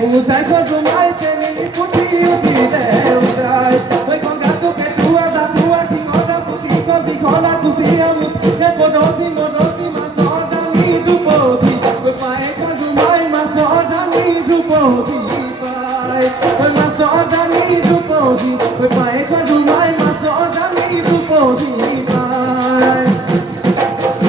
Usai quanto mais ele podia usai. Foi com gato que tua da tua que roda putinhos e roda cozinhamos. Recordou-se, mudou-se, mas só da mim do povo. Foi pai quando mais, mas só da mim do povo. Pai, foi mas só da mim do povo. Foi pai quando mais, mas só da mim do povo.